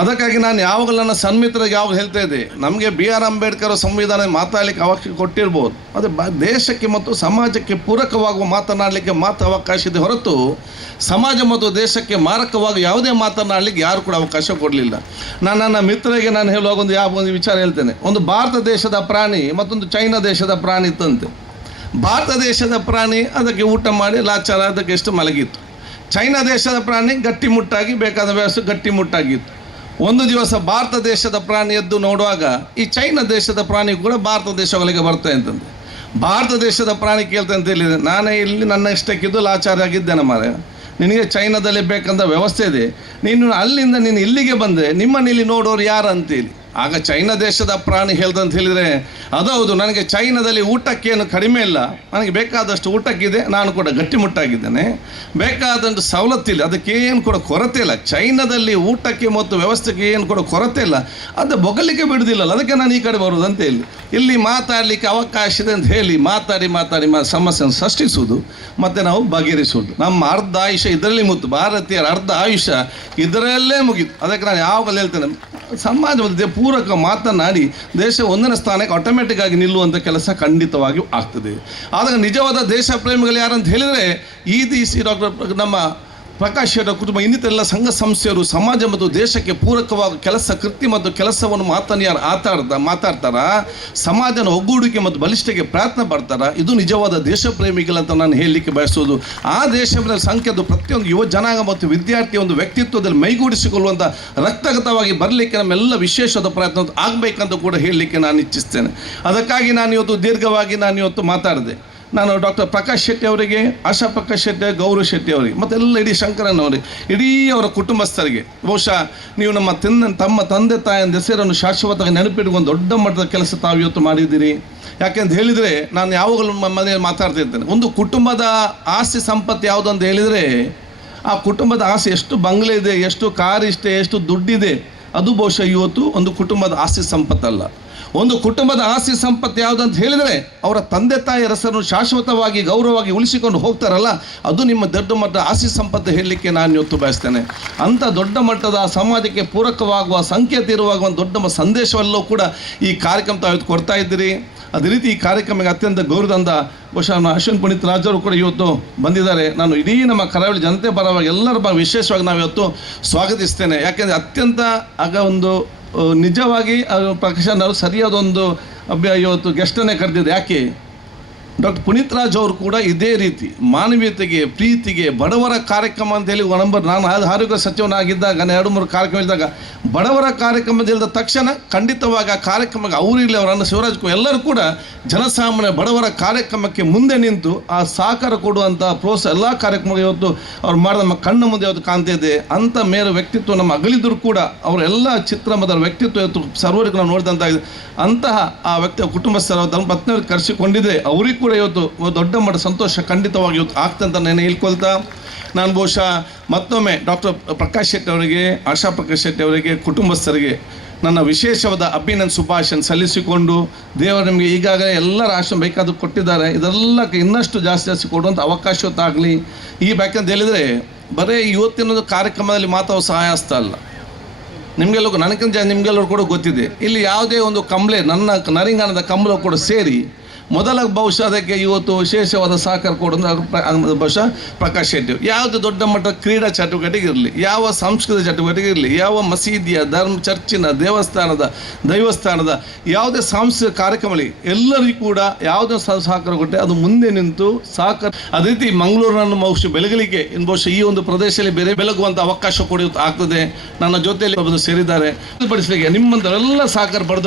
ಅದಕ್ಕಾಗಿ ನಾನು ಯಾವಾಗಲೂ ನನ್ನ ಸನ್ಮಿತ್ರಿಗೆ ಯಾವಾಗ ಹೇಳ್ತಾ ಇದ್ದೆ, ನಮಗೆ ಬಿ ಆರ್ ಅಂಬೇಡ್ಕರ್ ಸಂವಿಧಾನ ಮಾತಾಡಲಿಕ್ಕೆ ಅವಕಾಶ ಕೊಟ್ಟಿರ್ಬೋದು. ಅದು ದೇಶಕ್ಕೆ ಮತ್ತು ಸಮಾಜಕ್ಕೆ ಪೂರಕವಾಗುವ ಮಾತನಾಡಲಿಕ್ಕೆ ಮಾತು ಅವಕಾಶ ಇದೆ ಹೊರತು, ಸಮಾಜ ಮತ್ತು ದೇಶಕ್ಕೆ ಮಾರಕವಾಗಿ ಯಾವುದೇ ಮಾತನಾಡಲಿಕ್ಕೆ ಯಾರು ಕೂಡ ಅವಕಾಶ ಕೊಡಲಿಲ್ಲ. ನಾನು ನನ್ನ ಮಿತ್ರರಿಗೆ ನಾನು ಹೇಳುವಾಗ ಒಂದು ಯಾವ ಒಂದು ವಿಚಾರ ಹೇಳ್ತೇನೆ. ಒಂದು ಭಾರತ ದೇಶದ ಪ್ರಾಣಿ ಮತ್ತೊಂದು ಚೈನಾ ದೇಶದ ಪ್ರಾಣಿ ಇತ್ತಂತೆ. ಭಾರತ ದೇಶದ ಪ್ರಾಣಿ ಅದಕ್ಕೆ ಊಟ ಮಾಡಿ ಲಾಚಾರ, ಅದಕ್ಕೆ ಎಷ್ಟು ಮಲಗಿತ್ತು. ಚೈನಾ ದೇಶದ ಪ್ರಾಣಿ ಗಟ್ಟಿಮುಟ್ಟಾಗಿ ಬೇಕಾದ ವ್ಯವಸ್ಥೆ ಗಟ್ಟಿಮುಟ್ಟಾಗಿತ್ತು. ಒಂದು ದಿವಸ ಭಾರತ ದೇಶದ ಪ್ರಾಣಿ ಎದ್ದು ನೋಡುವಾಗ ಈ ಚೈನಾ ದೇಶದ ಪ್ರಾಣಿ ಕೂಡ ಭಾರತ ದೇಶ ಒಳಗೆ ಬರ್ತಾ ಅಂತಂದು. ಭಾರತ ದೇಶದ ಪ್ರಾಣಿ ಕೇಳ್ತಾ ಅಂತ ಹೇಳಿದೆ. ನಾನೇ ಇಲ್ಲಿ ನನ್ನ ಇಷ್ಟಕ್ಕಿದ್ದು ಲಾಚಾರ ಆಗಿದ್ದೇನೆ ಮಾರೆ ನಿನಗೆ ಚೈನಾದಲ್ಲಿ ಬೇಕಂತ ವ್ಯವಸ್ಥೆ ಇದೆ. ನೀನು ಅಲ್ಲಿಂದ ನೀನು ಇಲ್ಲಿಗೆ ಬಂದರೆ ನಿಮ್ಮನ್ನು ಇಲ್ಲಿ ನೋಡೋರು ಯಾರು ಅಂತೇಳಿ ಆಗ ಚೈನಾ ದೇಶದ ಪ್ರಾಣಿ ಹೇಳ್ದಂತ ಹೇಳಿದರೆ, ಅದೌದು, ನನಗೆ ಚೈನಾದಲ್ಲಿ ಊಟಕ್ಕೇನು ಕಡಿಮೆ ಇಲ್ಲ. ನನಗೆ ಬೇಕಾದಷ್ಟು ಊಟಕ್ಕಿದೆ, ನಾನು ಕೂಡ ಗಟ್ಟಿಮುಟ್ಟಾಗಿದ್ದೇನೆ ಬೇಕಾದಷ್ಟು ಸವಲತ್ತಿಲ್ಲ ಅದಕ್ಕೇನು ಕೂಡ ಕೊರತೆ ಇಲ್ಲ. ಚೈನಾದಲ್ಲಿ ಊಟಕ್ಕೆ ಮತ್ತು ವ್ಯವಸ್ಥೆಗೆ ಏನು ಕೂಡ ಕೊರತೆ ಇಲ್ಲ. ಅದು ಬೊಗಲಿಕ್ಕೆ ಬಿಡೋದಿಲ್ಲಲ್ಲ. ಅದಕ್ಕೆ ನಾನು ಈ ಕಡೆ ಬರುವುದು ಅಂತ ಹೇಳಿ. ಇಲ್ಲಿ ಮಾತಾಡಲಿಕ್ಕೆ ಅವಕಾಶ ಇದೆ ಅಂತ ಹೇಳಿ ಮಾತಾಡಿ ಮಾತಾಡಿ ಮಾ ಸಮಸ್ಯೆಯನ್ನು ಸೃಷ್ಟಿಸುವುದು, ಮತ್ತು ನಾವು ಬಗೆಹರಿಸುವುದು. ನಮ್ಮ ಅರ್ಧ ಆಯುಷ್ಯ ಇದರಲ್ಲಿ ಮುತ್ತು ಭಾರತೀಯರ ಅರ್ಧ ಆಯುಷ್ಯ ಇದರಲ್ಲೇ ಮುಗೀತು. ಅದಕ್ಕೆ ನಾನು ಯಾವಾಗಲೂ ಹೇಳ್ತೇನೆ ಸಮಾಜ ಪೂರಕ ಮಾತನಾಡಿ ದೇಶ ಒಂದನೇ ಸ್ಥಾನಕ್ಕೆ ಆಟೋಮೆಟಿಕ್ ಆಗಿ ನಿಲ್ಲುವಂಥ ಕೆಲಸ ಖಂಡಿತವಾಗಿಯೂ ಆಗ್ತದೆ. ಆದಾಗ ನಿಜವಾದ ದೇಶ ಪ್ರೇಮಿಗಳು ಯಾರಂತ ಹೇಳಿದರೆ ಈ ದಿಸಿ ಡಾಕ್ಟರ್ ನಮ್ಮ ಪ್ರಕಾಶ್ ಅವರ ಕುಟುಂಬ, ಇನ್ನಿತರೆಲ್ಲ ಸಂಘ ಸಂಸ್ಥೆಯರು ಸಮಾಜ ಮತ್ತು ದೇಶಕ್ಕೆ ಪೂರಕವಾದ ಕೆಲಸ ಕೃತಿ ಮತ್ತು ಕೆಲಸವನ್ನು ಮಾತನ್ನು ಯಾರು ಆತಾಡ್ದ, ಮಾತಾಡ್ತಾರ? ಸಮಾಜನ ಒಗ್ಗೂಡಿಕೆ ಮತ್ತು ಬಲಿಷ್ಠಕ್ಕೆ ಪ್ರಯತ್ನ ಪಡ್ತಾರ? ಇದು ನಿಜವಾದ ದೇಶ ಪ್ರೇಮಿಗಳಂತ ನಾನು ಹೇಳಲಿಕ್ಕೆ ಬಯಸೋದು ಆ ದೇಶದ ಸಂಖ್ಯೆದು ಪ್ರತಿಯೊಂದು ಯುವ ಜನಾಂಗ ಮತ್ತು ವಿದ್ಯಾರ್ಥಿ ಒಂದು ವ್ಯಕ್ತಿತ್ವದಲ್ಲಿ ಮೈಗೂಡಿಸಿಕೊಳ್ಳುವಂಥ ರಕ್ತಗತವಾಗಿ ಬರಲಿಕ್ಕೆ ನಮ್ಮೆಲ್ಲ ವಿಶೇಷವಾದ ಪ್ರಯತ್ನ ಆಗಬೇಕಂತ ಕೂಡ ಹೇಳಲಿಕ್ಕೆ ನಾನು ಇಚ್ಛಿಸ್ತೇನೆ. ಅದಕ್ಕಾಗಿ ನಾನು ಇವತ್ತು ದೀರ್ಘವಾಗಿ ನಾನು ಇವತ್ತು ಮಾತಾಡಿದೆ. ನಾನು ಡಾಕ್ಟರ್ ಪ್ರಕಾಶ್ ಶೆಟ್ಟಿ ಅವರಿಗೆ, ಆಶಾ ಪ್ರಕಾಶ್ ಶೆಟ್ಟಿ ಗೌರವ್ ಶೆಟ್ಟಿ ಅವರಿಗೆ ಮತ್ತೆಲ್ಲ ಇಡೀ ಶಂಕರನ್ ಅವರಿಗೆ, ಇಡೀ ಅವರ ಕುಟುಂಬಸ್ಥರಿಗೆ, ಬಹುಶಃ ನೀವು ನಮ್ಮ ತಿನ್ನ, ತಮ್ಮ ತಂದೆ ತಾಯಿಯ ಹೆಸರನ್ನು ಶಾಶ್ವತವಾಗಿ ನೆನಪಿಟ್ಕೊಂಡು ದೊಡ್ಡ ಮಟ್ಟದ ಕೆಲಸ ತಾವು ಇವತ್ತು ಮಾಡಿದ್ದೀರಿ. ಯಾಕೆಂತ ಹೇಳಿದರೆ, ನಾನು ಯಾವಾಗಲೂ ನಮ್ಮ ಮನೆಯಲ್ಲಿ ಮಾತಾಡ್ತಿರ್ತೇನೆ ಒಂದು ಕುಟುಂಬದ ಆಸ್ತಿ ಸಂಪತ್ತು ಯಾವುದು ಅಂತ ಹೇಳಿದರೆ, ಆ ಕುಟುಂಬದ ಆಸೆ ಎಷ್ಟು ಬಂಗ್ಲೆ ಇದೆ, ಎಷ್ಟು ಕಾರ್ ಇಷ್ಟೇ ಎಷ್ಟು ದುಡ್ಡಿದೆ, ಅದು ಬಹುಶಃ ಇವತ್ತು ಒಂದು ಕುಟುಂಬದ ಆಸ್ತಿ ಸಂಪತ್ತಲ್ಲ. ಒಂದು ಕುಟುಂಬದ ಆಸ್ತಿ ಸಂಪತ್ತು ಯಾವುದಂತ ಹೇಳಿದರೆ ಅವರ ತಂದೆ ತಾಯಿ ಹೆಸರನ್ನು ಶಾಶ್ವತವಾಗಿ ಗೌರವವಾಗಿ ಉಳಿಸಿಕೊಂಡು ಹೋಗ್ತಾರಲ್ಲ, ಅದು ನಿಮ್ಮ ದೊಡ್ಡ ಮಟ್ಟದ ಆಸ್ತಿ ಸಂಪತ್ತು ಹೇಳಲಿಕ್ಕೆ ನಾನು ಇವತ್ತು ಬಯಸ್ತೇನೆ. ಅಂಥ ದೊಡ್ಡ ಮಟ್ಟದ ಸಮಾಜಕ್ಕೆ ಪೂರಕವಾಗುವ ಸಂಕೇತ ಇರುವಾಗ ಒಂದು ದೊಡ್ಡ ಸಂದೇಶವಲ್ಲೂ ಕೂಡ ಈ ಕಾರ್ಯಕ್ರಮ ತಾವು ಇವತ್ತು ಕೊಡ್ತಾ ಇದ್ದೀರಿ. ಅದೇ ರೀತಿ ಈ ಕಾರ್ಯಕ್ರಮಕ್ಕೆ ಅತ್ಯಂತ ಗೌರವದಿಂದ ಬಹುಶಃ ಅಶ್ವಿನ್ ಪುನೀತ್ ರಾಜವರು ಕೂಡ ಇವತ್ತು ಬಂದಿದ್ದಾರೆ. ನಾನು ಇಡೀ ನಮ್ಮ ಕರಾವಳಿ ಜನತೆ ಪರವಾಗಿ ಎಲ್ಲರ ವಿಶೇಷವಾಗಿ ನಾವು ಇವತ್ತು ಸ್ವಾಗತಿಸ್ತೇನೆ. ಯಾಕೆಂದರೆ ಅತ್ಯಂತ ಆಗ ಒಂದು ನಿಜವಾಗಿ ಪಾಕಿಸ್ತಾನ ಸರಿಯಾದ ಒಂದು ಇವತ್ತು ಗೆಸ್ಟನ್ನೇ ಕರೆದಿದ್ದು. ಯಾಕೆ? ಡಾಕ್ಟರ್ ಪುನೀತ್ ರಾಜ್ ಅವರು ಕೂಡ ಇದೇ ರೀತಿ ಮಾನವೀಯತೆಗೆ, ಪ್ರೀತಿಗೆ, ಬಡವರ ಕಾರ್ಯಕ್ರಮ ಅಂತ ಹೇಳಿ ನಂಬರ್ ನಾನು ಆರೋಗ್ಯ ಸಚಿವನಾಗಿದ್ದಾಗ, ನಾನು ಎರಡು ಮೂರು ಕಾರ್ಯಕ್ರಮ ಇದ್ದಾಗ, ಬಡವರ ಕಾರ್ಯಕ್ರಮದ ಹೇಳಿದ ತಕ್ಷಣ ಖಂಡಿತವಾಗಿ ಆ ಕಾರ್ಯಕ್ರಮಕ್ಕೆ ಅವರಿಲ್ಲ ಅವರನ್ನ ಶಿವರಾಜ್ ಎಲ್ಲರೂ ಕೂಡ ಜನಸಾಮಾನ್ಯ ಬಡವರ ಕಾರ್ಯಕ್ರಮಕ್ಕೆ ಮುಂದೆ ನಿಂತು ಆ ಸಹಕಾರ ಕೊಡುವಂಥ ಪ್ರೋತ್ಸಾಹ ಎಲ್ಲ ಕಾರ್ಯಕ್ರಮ ಇವತ್ತು ಅವ್ರು ಮಾಡಿದ ನಮ್ಮ ಕಣ್ಣು ಮುಂದೆ ಇವತ್ತು ಕಾಣ್ತಾ ಇದೆ. ಅಂಥ ಮೇರ ವ್ಯಕ್ತಿತ್ವ ನಮ್ಮ ಅಗಲಿದ್ರು ಕೂಡ ಅವರೆಲ್ಲ ಚಿತ್ರಮದ ವ್ಯಕ್ತಿತ್ವ ಇವತ್ತು ಸರ್ವರಿಗೂ ನಾವು ನೋಡಿದಂತಾಗಿದೆ. ಅಂತಹ ಆ ವ್ಯಕ್ತಿ ಕುಟುಂಬಸ್ಥರ, ತಮ್ಮ ಪತ್ನಿಯವ್ರಿಗೆ ಕರೆಸಿಕೊಂಡಿದೆ ಅವರಿಗೂ ಕೂಡ ಇವತ್ತು ದೊಡ್ಡ ಮಟ್ಟ ಸಂತೋಷ ಖಂಡಿತವಾಗಿ ಇವತ್ತು ಆಗ್ತಂತ ನಾನು ಹೇಳ್ಕೊಳ್ತಾ. ನಾನು ಬಹುಶಃ ಮತ್ತೊಮ್ಮೆ ಡಾಕ್ಟರ್ ಪ್ರಕಾಶ್ ಶೆಟ್ಟಿ ಅವರಿಗೆ ಆಶಾ ಪ್ರಕಾಶ್ ಶೆಟ್ಟಿ ಅವರಿಗೆ, ಕುಟುಂಬಸ್ಥರಿಗೆ ನನ್ನ ವಿಶೇಷವಾದ ಅಭಿನಂದ ಶುಭಾಶಯ ಸಲ್ಲಿಸಿಕೊಂಡು ದೇವರು ನಿಮಗೆ ಈಗಾಗಲೇ ಎಲ್ಲರ ಆಶ್ರಮ ಬೇಕಾದ ಕೊಟ್ಟಿದ್ದಾರೆ. ಇದೆಲ್ಲ ಇನ್ನಷ್ಟು ಜಾಸ್ತಿ ಜಾಸ್ತಿ ಕೊಡುವಂಥ ಅವಕಾಶ ಆಗಲಿ. ಈ ಬೇಕಂತ ಹೇಳಿದರೆ ಬರೀ ಇವತ್ತಿನ ಕಾರ್ಯಕ್ರಮದಲ್ಲಿ ಮಾತಾಡೋ ಸಹಾಯ ಅಸ್ತ ಅಲ್ಲ. ನಿಮಗೆಲ್ಲ ನನಗಿಂತ ನಿಮಗೆಲ್ಲರೂ ಕೂಡ ಗೊತ್ತಿದೆ. ಇಲ್ಲಿ ಯಾವುದೇ ಒಂದು ಕಂಬ್ಳೆ, ನನ್ನ ನರಿಂಗಾನದ ಕಂಬಳ ಕೂಡ ಸೇರಿ ಮೊದಲ ಬಹುಶಃ ಅದಕ್ಕೆ ಇವತ್ತು ವಿಶೇಷವಾದ ಸಹಕಾರ ಕೊಡೋದು ಬಹುಶಃ ಪ್ರಕಾಶ್ ಶೆಟ್ಟಿ. ಯಾವುದು ದೊಡ್ಡ ಮಟ್ಟದ ಕ್ರೀಡಾ ಚಟುವಟಿಕೆ ಇರಲಿ, ಯಾವ ಸಾಂಸ್ಕೃತಿಕ ಚಟುವಟಿಕೆ ಇರಲಿ, ಯಾವ ಮಸೀದಿಯ, ಧರ್ಮ, ಚರ್ಚಿನ, ದೇವಸ್ಥಾನದ, ದೈವಸ್ಥಾನದ, ಯಾವುದೇ ಸಾಂಸ್ಕೃತಿಕ ಕಾರ್ಯಕ್ರಮ ಎಲ್ಲರಿಗೂ ಕೂಡ ಯಾವುದೇ ಸಹಕಾರ ಕೊಟ್ಟರೆ ಅದು ಮುಂದೆ ನಿಂತು ಸಹಕಾರ. ಅದೇ ರೀತಿ ಮಂಗಳೂರನ್ನು ಬಹುಶಃ ಬೆಳಗಲಿಕ್ಕೆ ಇನ್ನು ಬಹುಶಃ ಈ ಒಂದು ಪ್ರದೇಶದಲ್ಲಿ ಬೇರೆ ಬೆಳಗುವಂಥ ಅವಕಾಶ ಕೊಡಿ ಆಗ್ತದೆ. ನನ್ನ ಜೊತೆಯಲ್ಲಿ ಸೇರಿದ್ದಾರೆ. ಪಡಿಸಲಿಕ್ಕೆ ನಿಮ್ಮಂಥವರೆಲ್ಲ ಸಹಕಾರ ಪಡೆದು